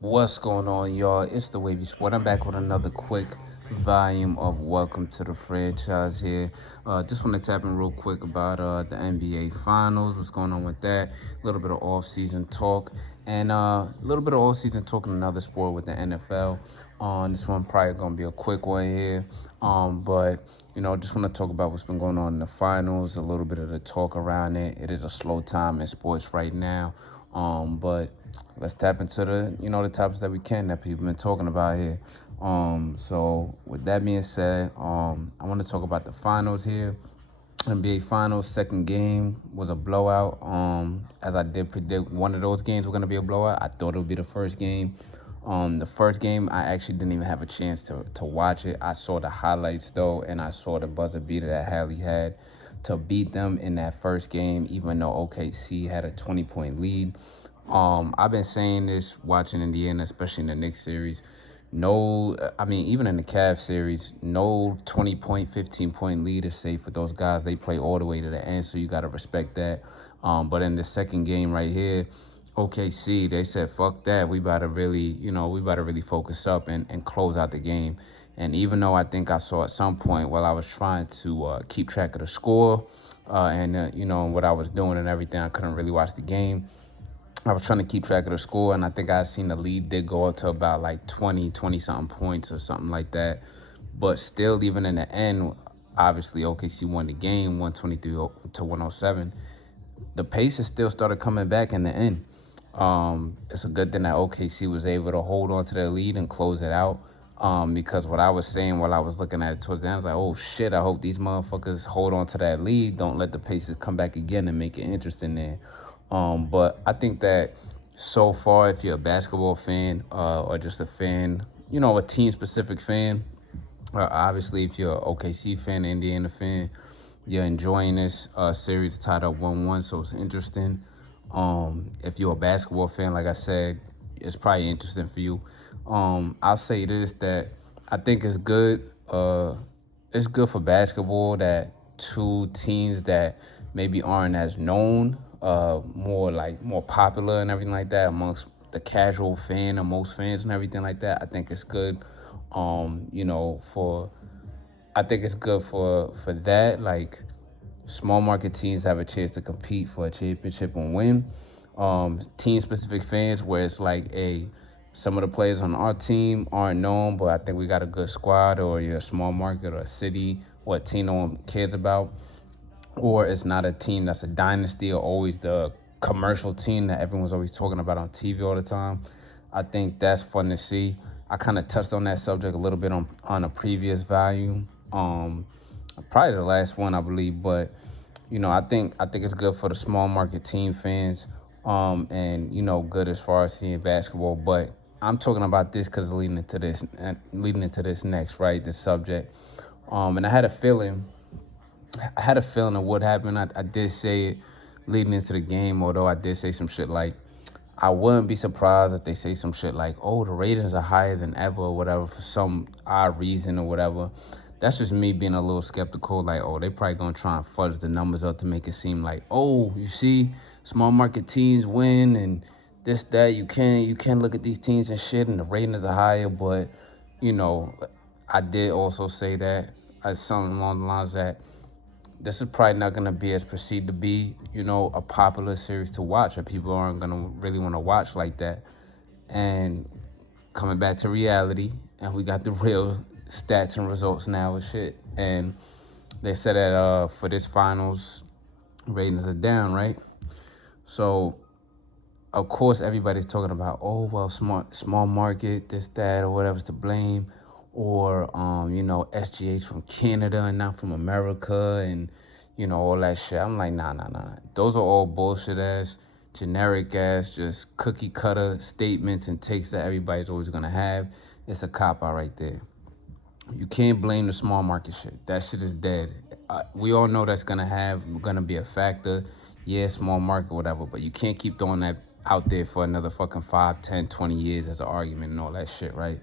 What's going on, y'all? It's the Wavy Sport. I'm back with another quick volume of Welcome to the Franchise here. Just want to tap in real quick about the NBA Finals, what's going on with that, a little bit of off-season talk, and a little bit of off-season talk in another sport with the NFL. This one probably going to be a quick one here, but just want to talk about what's been going on in the finals, a little bit of the talk around it. It is a slow time in sports right now, but let's tap into the topics that we can that people been talking about here. So with that being said, I want to talk about the finals here. NBA Finals second game was a blowout. As I did predict, one of those games were gonna be a blowout. I thought it would be the first game. The first game I actually didn't even have a chance to watch it. I saw the highlights though, and I saw the buzzer beater that Hallie had to beat them in that first game, even though OKC had a 20-point lead. I've been saying this watching Indiana, especially in the Knicks series. No, I mean, even in the Cavs series, no 20-point, 15-point lead is safe for those guys. They play all the way to the end, so you got to respect that. But in the second game right here, OKC, they said, fuck that. We about to really focus up and close out the game. And even though I think I saw at some point while I was trying to keep track of the score and what I was doing and everything, I couldn't really watch the game. I was trying to keep track of the score, and I think I seen the lead did go up to about like 20-something points or something like that. But still, even in the end, obviously OKC won the game, 123 to 107. The Pacers still started coming back in the end. It's a good thing that OKC was able to hold on to their lead and close it out. Because what I was saying while I was looking at it towards the end, I was like, oh shit, I hope these motherfuckers hold on to that lead. Don't let the Pacers come back again and make it interesting there. But I think that so far, if you're a basketball fan or just a fan, a team-specific fan, obviously if you're an OKC fan, Indiana fan, you're enjoying this series tied up 1-1, so it's interesting. If you're a basketball fan, like I said, it's probably interesting for you. I'll say this, that I think it's good. It's good for basketball that two teams that maybe aren't as known, more popular and everything like that amongst the casual fan or most fans and everything like that. I think it's good. For I think it's good for that. Like small market teams have a chance to compete for a championship and win. Team specific fans where it's like some of the players on our team aren't known, but I think we got a good squad, or you're a small market or a city, what team no one cares about, or it's not a team that's a dynasty or always the commercial team that everyone's always talking about on TV all the time. I think that's fun to see. I kind of touched on that subject a little bit on a previous volume, probably the last one, I believe. But I think it's good for the small market team fans, and good as far as seeing basketball. But I'm talking about this because leading into this next, right? This subject, and I had a feeling it would happen. I did say it leading into the game, although I did say some shit like, I wouldn't be surprised if they say some shit like, oh, the ratings are higher than ever or whatever for some odd reason or whatever. That's just me being a little skeptical, like, oh, they probably gonna try and fudge the numbers up to make it seem like, oh, you see, small market teams win and this, that, you can look at these teams and shit and the ratings are higher. But, I did also say that as something along the lines that this is probably not going to be as perceived to be, a popular series to watch, or people aren't going to really want to watch like that. And coming back to reality, and we got the real stats and results now and shit. And they said that for this finals, ratings are down, right? So, of course, everybody's talking about, oh, well, small market, this, that, or whatever's to blame, or SGH from Canada and not from America, and all that shit. I'm like, nah. Those are all bullshit ass, generic ass, just cookie cutter statements and takes that everybody's always gonna have. It's a cop out right there. You can't blame the small market shit. That shit is dead. We all know that's gonna be a factor. Yeah, small market, whatever, but you can't keep throwing that out there for another fucking 5, 10, 20 years as an argument and all that shit, right?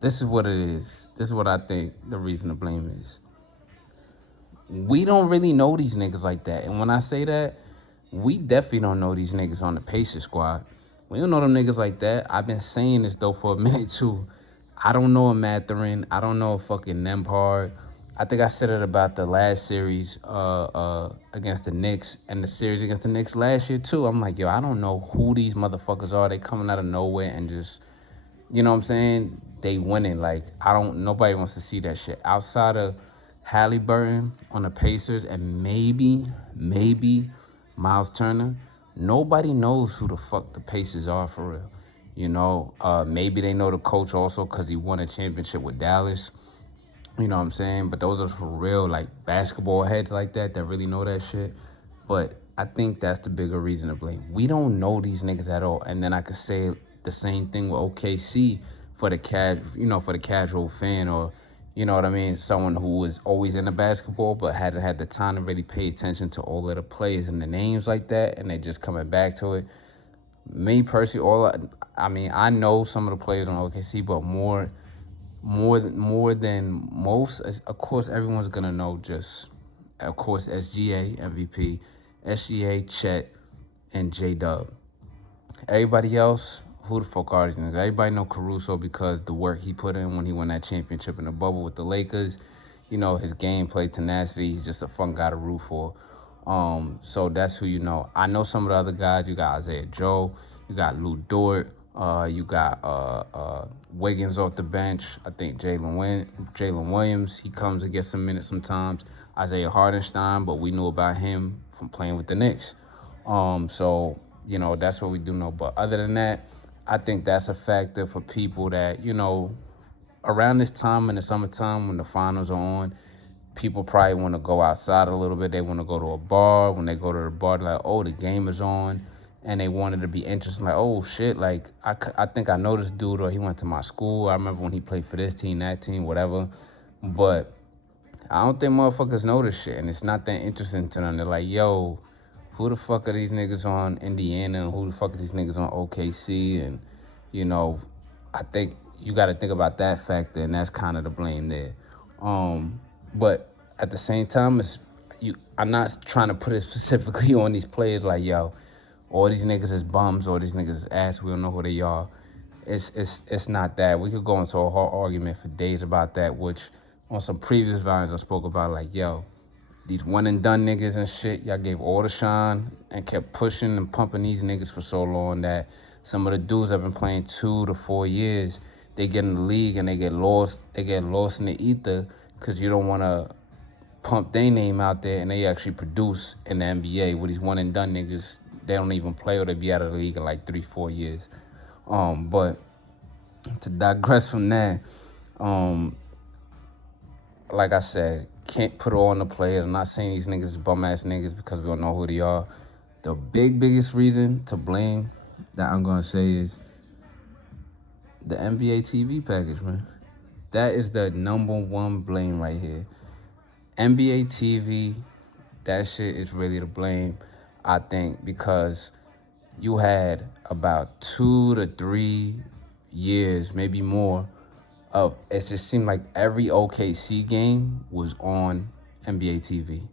This is what it is. This is what I think the reason to blame is. We don't really know these niggas like that. And when I say that, we definitely don't know these niggas on the Pacers squad. We don't know them niggas like that. I've been saying this though for a minute too. I don't know a Mathurin. I don't know a fucking Nembhard. I think I said it about the last series against the Knicks and the series against the Knicks last year too. I'm like, yo, I don't know who these motherfuckers are. They coming out of nowhere and just, you know what I'm saying? They winning. Like, nobody wants to see that shit. Outside of Halliburton on the Pacers and maybe Miles Turner, nobody knows who the fuck the Pacers are for real. You know, maybe they know the coach also because he won a championship with Dallas. You know what I'm saying? But those are for real, like, basketball heads like that really know that shit. But I think that's the bigger reason to blame. We don't know these niggas at all. And then I could say the same thing with OKC for the casual fan, or, you know what I mean, someone who is always into basketball but hasn't had the time to really pay attention to all of the players and the names like that, and they're just coming back to it. Me personally, I know some of the players on OKC, but more than most, of course, everyone's gonna know just, of course, SGA MVP, SGA, Chet, and J-Dub. Everybody else, who the fuck are these niggas? Everybody know Caruso because the work he put in when he won that championship in the bubble with the Lakers. You know, his gameplay tenacity, he's just a fun guy to root for. So that's who you know. I know some of the other guys. You got Isaiah Joe, you got Lou Dort, you got Wiggins off the bench. I think Jalen Williams, he comes and gets some minutes sometimes. Isaiah Hardenstein, but we knew about him from playing with the Knicks. So, you know, that's what we do know. But other than that, I think that's a factor for people that, you know, around this time in the summertime when the finals are on, people probably want to go outside a little bit. They want to go to a bar. When they go to the bar, they're like, oh, the game is on. And they wanted to be interesting, like, oh, shit, like, I think I know this dude, or he went to my school. I remember when he played for this team, that team, whatever. But I don't think motherfuckers know this shit, and it's not that interesting to them. They're like, yo, who the fuck are these niggas on Indiana, and who the fuck are these niggas on OKC? And, you know, I think you got to think about that factor, and that's kind of the blame there. But at the same time, I'm not trying to put it specifically on these players like, yo, all these niggas is bums, or these niggas is ass, we don't know who they are. It's not that. We could go into a whole argument for days about that, which on some previous videos I spoke about, like, yo, these one and done niggas and shit, y'all gave all the shine and kept pushing and pumping these niggas for so long that some of the dudes that have been playing 2 to 4 years, they get in the league and they get lost in the ether because you don't want to pump their name out there and they actually produce in the NBA. With these one and done niggas, they don't even play, or they be out of the league in like 3-4 years. But to digress from that, like I said, can't put it all on the players. I'm not saying these niggas is bum ass niggas because we don't know who they are. The biggest reason to blame that I'm gonna say is the NBA TV package, man. That is the number one blame right here. NBA TV, that shit is really to blame, I think, because you had about 2 to 3 years, maybe more, of it just seemed like every OKC game was on NBA TV,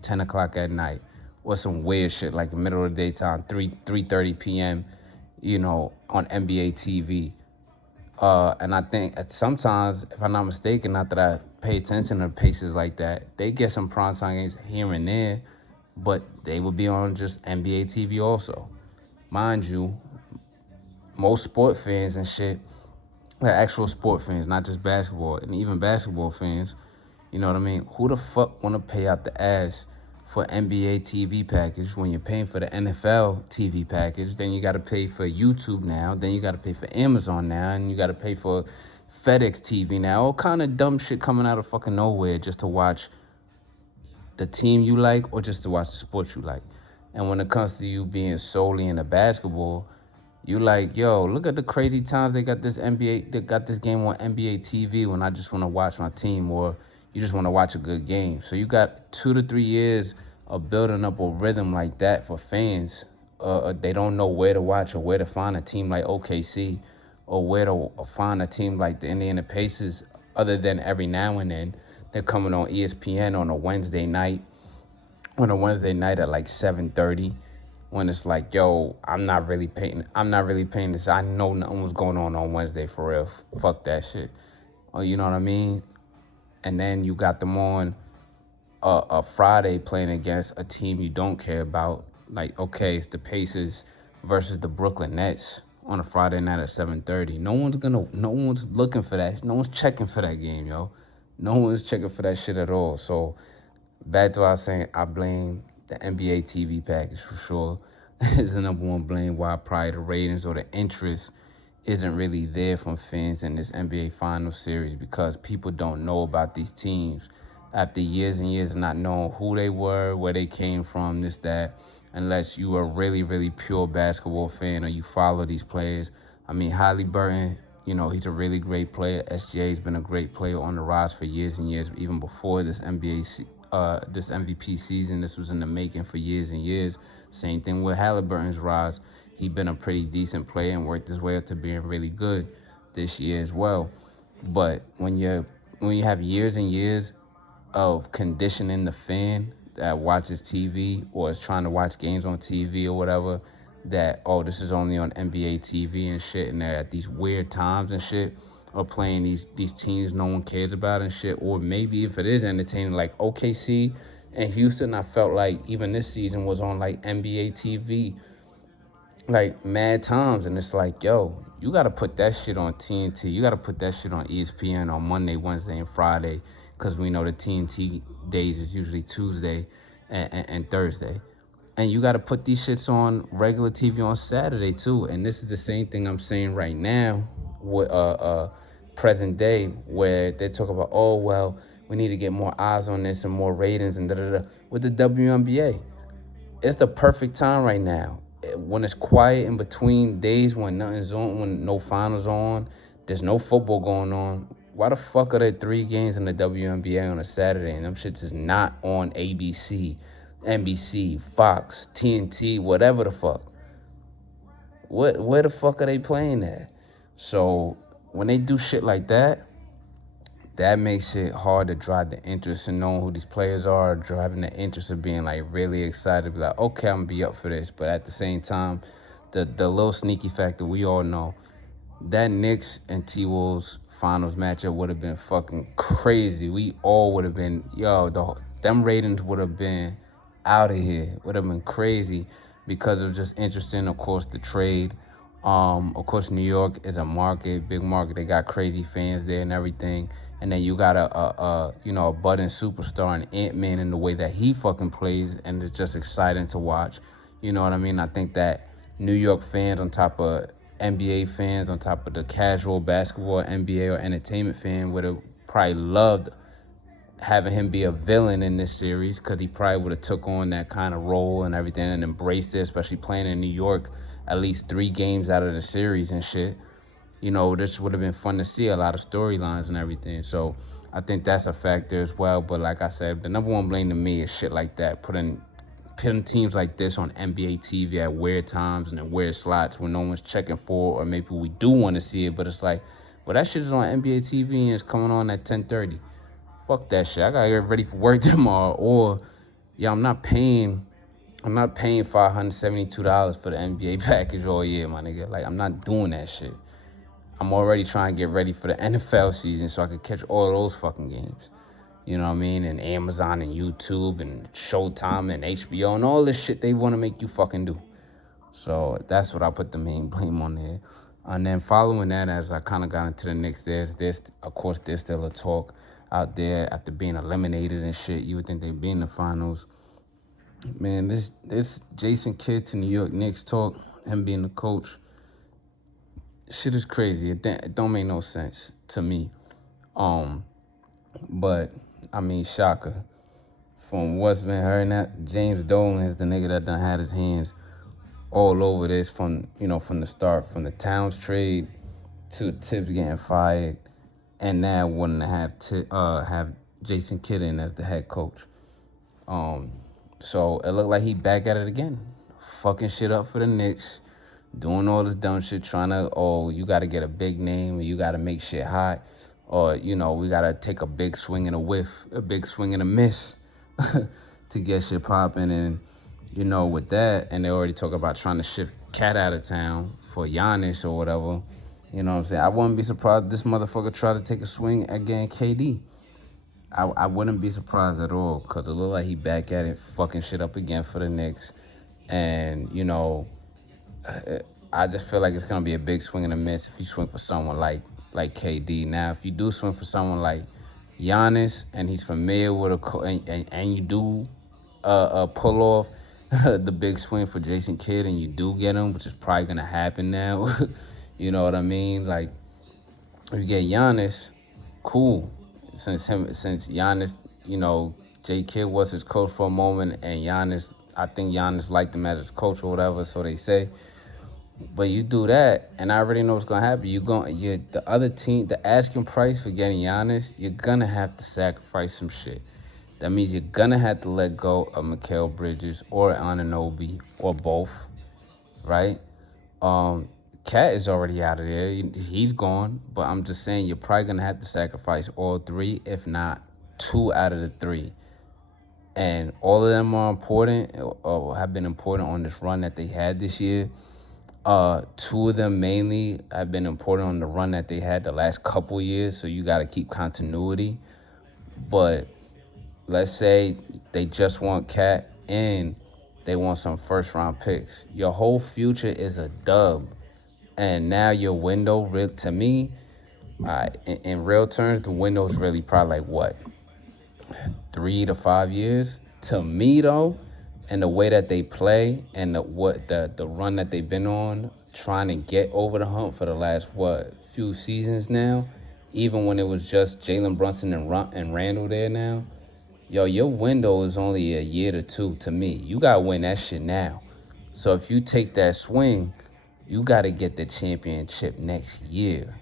10 o'clock at night, or some weird shit like the middle of the daytime, 3:30 p.m., you know, on NBA TV. And I think sometimes, if I'm not mistaken, not that I pay attention to Pacers like that, they get some primetime games here and there, but they would be on just NBA TV also. Mind you, most sport fans and shit, like actual sport fans, not just basketball, and even basketball fans, you know what I mean? Who the fuck want to pay out the ass for NBA TV package when you're paying for the NFL TV package? Then you got to pay for YouTube now. Then you got to pay for Amazon now. And you got to pay for FedEx TV now. All kind of dumb shit coming out of fucking nowhere just to watch the team you like or just to watch the sport you like. And when it comes to you being solely into basketball, you like, yo, look at the crazy times they got this game on NBA TV when I just want to watch my team, or you just want to watch a good game. So you got 2 to 3 years of building up a rhythm like that for fans. They don't know where to watch or where to find a team like OKC or where to find a team like the Indiana Pacers, other than every now and then they're coming on ESPN on a Wednesday night at like 7:30. when it's like, yo, I'm not really paying this. I know nothing was going on Wednesday for real. Fuck that shit. Or you know what I mean? And then you got them on a Friday playing against a team you don't care about. Like, okay, it's the Pacers versus the Brooklyn Nets on a Friday night at 7:30. No one's looking for that. No one's checking for that game, yo. No one's checking for that shit at all. So back to what I was saying, I blame the NBA TV package for sure. Is the number one blame why probably the ratings or the interest isn't really there from fans in this NBA Finals series, because people don't know about these teams after years and years of not knowing who they were, where they came from, this, that, unless you are a really, really pure basketball fan or you follow these players. I mean, Halliburton, he's a really great player. SGA's been a great player on the rise for years and years, even before this this MVP season. This was in the making for years and years. Same thing with Halliburton's rise. He's been a pretty decent player and worked his way up to being really good this year as well. But when you have years and years of conditioning the fan that watches TV or is trying to watch games on TV or whatever, that, oh, this is only on NBA TV and shit, and they're at these weird times and shit, or playing these teams no one cares about and shit, or maybe if it is entertaining, like OKC and Houston, I felt like even this season was on like NBA TV, like mad times, and it's like, yo, you got to put that shit on TNT. You got to put that shit on ESPN on Monday, Wednesday, and Friday, because we know the TNT days is usually Tuesday and Thursday. And you got to put these shits on regular TV on Saturday, too. And this is the same thing I'm saying right now with present day, where they talk about, oh, well, we need to get more eyes on this and more ratings and da-da-da. With the WNBA, it's the perfect time right now. When it's quiet in between days, when nothing's on, when no finals on, there's no football going on. Why the fuck are there 3 games in the WNBA on a Saturday and them shits is not on ABC, NBC, Fox, TNT, whatever the fuck? Where the fuck are they playing at? So when they do shit like that, that makes it hard to drive the interest in knowing who these players are, driving the interest of being like really excited, be like, okay, I'm gonna be up for this. But at the same time, the little sneaky factor we all know, that Knicks and T-Wolves finals matchup would have been fucking crazy. We all would have been, them ratings would have been out of here. Would have been crazy because of just interesting, of course, the trade. Of course, New York is a market, big market. They got crazy fans there and everything. And then you got a budding superstar in Ant-Man in the way that he fucking plays, and it's just exciting to watch. You know what I mean? I think that New York fans, on top of NBA fans, on top of the casual basketball, NBA or entertainment fan, would have probably loved having him be a villain in this series, because he probably would have took on that kind of role and everything and embraced it, especially playing in New York at least 3 games out of the series and shit. This would have been fun to see, a lot of storylines and everything. So I think that's a factor as well. But like I said, the number one blame to me is shit like that, putting teams like this on NBA TV at weird times and in weird slots when no one's checking for, or maybe we do want to see it, but it's like, well, that shit is on NBA TV and it's coming on at 10:30. Fuck that shit. I gotta get ready for work tomorrow. Or, I'm not paying $572 for the NBA package all year, my nigga. Like, I'm not doing that shit. I'm already trying to get ready for the NFL season so I can catch all those fucking games. You know what I mean? And Amazon and YouTube and Showtime and HBO and all this shit they want to make you fucking do. So that's what I put the main blame on there. And then following that, as I kind of got into the Knicks, there's still a talk out there after being eliminated and shit. You would think they'd be in the finals. Man, this Jason Kidd to New York Knicks talk, him being the coach, shit is crazy. It don't make no sense to me. But I mean, shocker. From what's been heard, that James Dolan is the nigga that done had his hands all over this from the start, from the Towns trade to Tibbs getting fired, and now wanting to have Jason Kidd in as the head coach. So it looked like he back at it again, fucking shit up for the Knicks, doing all this dumb shit, trying to, you got to get a big name, or you got to make shit hot, or, we got to take a big swing and a whiff, a big swing and a miss to get shit popping. And, with that, and they already talk about trying to shift Cat out of town for Giannis or whatever. You know what I'm saying? I wouldn't be surprised if this motherfucker tried to take a swing at getting KD. I wouldn't be surprised at all, because it looked like he back at it, fucking shit up again for the Knicks. And, I just feel like it's going to be a big swing and a miss if you swing for someone like KD. Now, if you do swing for someone like Giannis, and he's familiar with and you do pull off the big swing for Jason Kidd, and you do get him, which is probably going to happen now. You know what I mean? Like, if you get Giannis, cool. Since Giannis, J. Kidd was his coach for a moment, and I think Giannis liked him as his coach or whatever, so they say. But you do that, and I already know what's gonna happen. The other team, the asking price for getting Giannis, you're gonna have to sacrifice some shit. That means you're gonna have to let go of Mikal Bridges or Anunoby or both, right? Cat is already out of there. He's gone. But I'm just saying, you're probably going to have to sacrifice all three, if not two out of the three. And all of them are important, or have been important on this run that they had this year. Two of them mainly have been important on the run that they had the last couple years, so you got to keep continuity. But let's say they just want Cat and they want some first-round picks. Your whole future is a dub. And now your window, to me, in real terms, the window is really probably like, what, 3 to 5 years? To me, though, and the way that they play and the run that they've been on, trying to get over the hump for the last, few seasons now, even when it was just Jalen Brunson and Randall there now, your window is only a year to two to me. You got to win that shit now. So if you take that swing, you got to get the championship next year.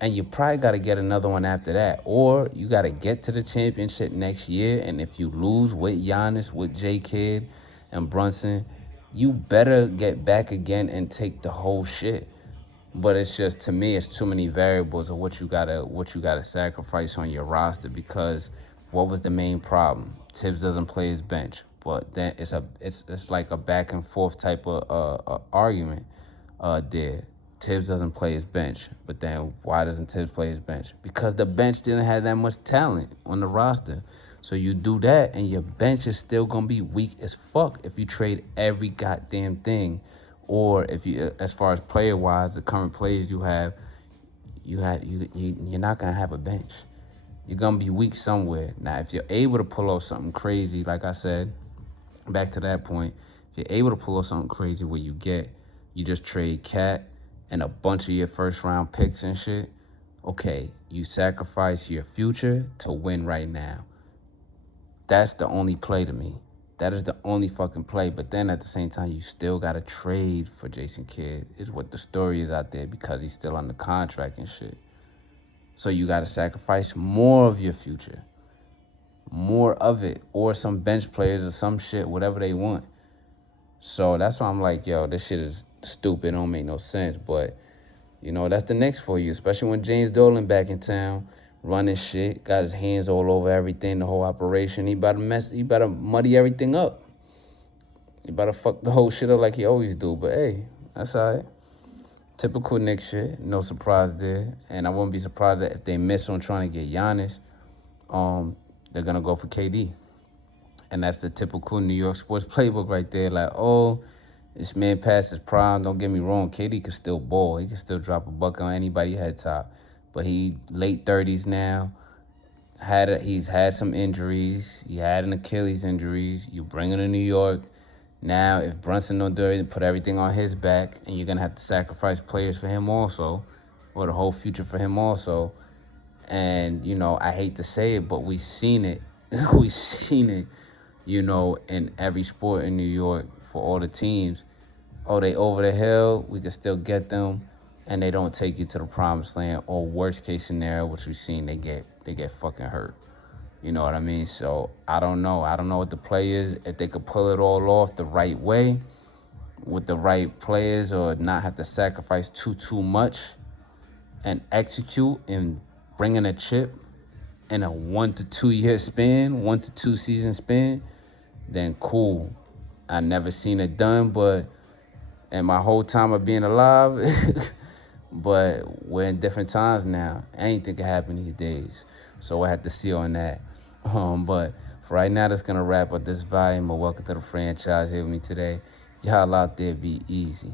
And you probably got to get another one after that. Or you got to get to the championship next year. And if you lose with Giannis, with J. Kidd and Brunson, you better get back again and take the whole shit. But it's just, to me, it's too many variables of what you gotta sacrifice on your roster, because what was the main problem? Tibbs doesn't play his bench. But then it's like a back and forth type of argument there. Tibbs doesn't play his bench, but then why doesn't Tibbs play his bench? Because the bench didn't have that much talent on the roster. So you do that, and your bench is still gonna be weak as fuck if you trade every goddamn thing, or if you, as far as player wise, the current players you have, you're not gonna have a bench. You're gonna be weak somewhere. Now, if you're able to pull off something crazy, like I said, back to that point, if you're able to pull off something crazy where you just trade Cat and a bunch of your first round picks and shit, okay, you sacrifice your future to win right now. That's the only play to me. That is the only fucking play. But then at the same time, you still got to trade for Jason Kidd, is what the story is out there, because he's still under contract and shit. So you got to sacrifice more of your future. More of it. Or some bench players or some shit, whatever they want. So that's why I'm like, yo, this shit is stupid. It don't make no sense. But, that's the Knicks for you. Especially when James Dolan back in town, running shit, got his hands all over everything, the whole operation. He about to muddy everything up. He about to fuck the whole shit up like he always do. But, hey, that's all right. Typical Knicks shit. No surprise there. And I wouldn't be surprised that if they miss on trying to get Giannis, they're going to go for KD. And that's the typical New York sports playbook right there. Like, oh, this man past his prime. Don't get me wrong. KD can still ball. He can still drop a bucket on anybody head top. But he late 30s now. He's had some injuries. He had an Achilles injuries. You bring him to New York. Now, if Brunson don't do it, put everything on his back, and you're going to have to sacrifice players for him also, or the whole future for him also. And, I hate to say it, but we've seen it. We've seen it, in every sport in New York for all the teams. Oh, they over the hill, we can still get them, and they don't take you to the promised land. Or worst case scenario, which we've seen, they get fucking hurt. You know what I mean? So I don't know. I don't know what the play is. If they could pull it all off the right way with the right players, or not have to sacrifice too much, and execute and bring in a chip in a 1 to 2 year span, 1 to 2 season span, then cool. I never seen it done, but in my whole time of being alive, but we're in different times now. Anything can happen these days. So I had to see on that. But for right now, that's gonna wrap up this volume of Welcome to the Franchise here with me today. Y'all out there be easy.